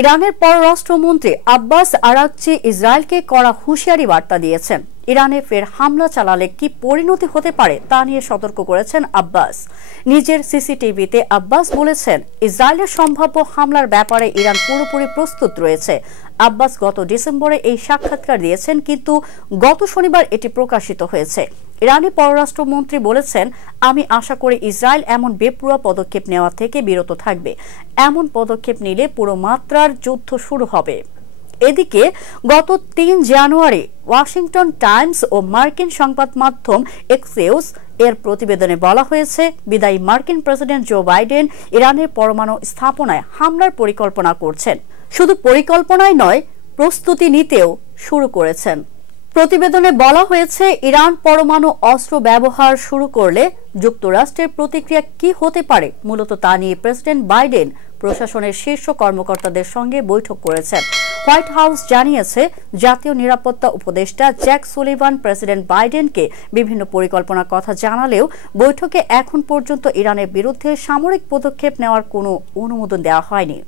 ইরানের পররাষ্ট্রমন্ত্রী আব্বাস আরাগচি ইসরায়েলকে কড়া হুঁশিয়ারি বার্তা দিয়েছেন। ইরানে ফের হামলা চালালে কি পরিণতি হতে পারে তা নিয়ে সতর্ক করেছেন আব্বাস। নিজের সিসিটিভিতে আব্বাস বলেছেন, ইসরায়েলের সম্ভাব্য হামলার ব্যাপারে ইরান পুরোপুরি প্রস্তুত রয়েছে। আব্বাস গত ডিসেম্বরে এই সাক্ষাৎকার দিয়েছেন, কিন্তু গত শনিবার এটি প্রকাশিত হয়েছে। ইরানি পররাষ্ট্রমন্ত্রী বলেছেন, আমি আশা করি ইসরায়েল এমন বেপরোয়া পদক্ষেপ নেওয়া থেকে বিরত থাকবে। এমন পদক্ষেপ নিলে পুরো মাত্রার যুদ্ধ শুরু হবে। এদিকে গত ৩ জানুয়ারি ওয়াশিংটন টাইমস ও মার্কিন সংবাদ মাধ্যম এক্সিওস এর প্রতিবেদনে বলা হয়েছে, বিদায়ী মার্কিন প্রেসিডেন্ট জো বাইডেন ইরানের পরমাণু স্থাপনায় হামলার পরিকল্পনা করছেন। শুধু পরিকল্পনাই নয়, প্রস্তুতি নিতেও শুরু করেছেন। প্রতিবেদনে বলা হয়েছে, ইরান পরমাণু অস্ত্র ব্যবহার শুরু করলে যুক্তরাষ্ট্রের প্রতিক্রিয়া কি হতে পারে, মূলত তা নিয়ে প্রেসিডেন্ট বাইডেন প্রশাসনের শীর্ষ কর্মকর্তাদের সঙ্গে বৈঠক করেছেন। হোয়াইট হাউস জানিয়েছে, জাতীয় নিরাপত্তা উপদেষ্টা জ্যাক সুলিভান প্রেসিডেন্ট বাইডেনকে বিভিন্ন পরিকল্পনার কথা জানালেও বৈঠকে এখন পর্যন্ত ইরানের বিরুদ্ধে সামরিক পদক্ষেপ নেওয়ার কোনো অনুমোদন দেওয়া হয়নি।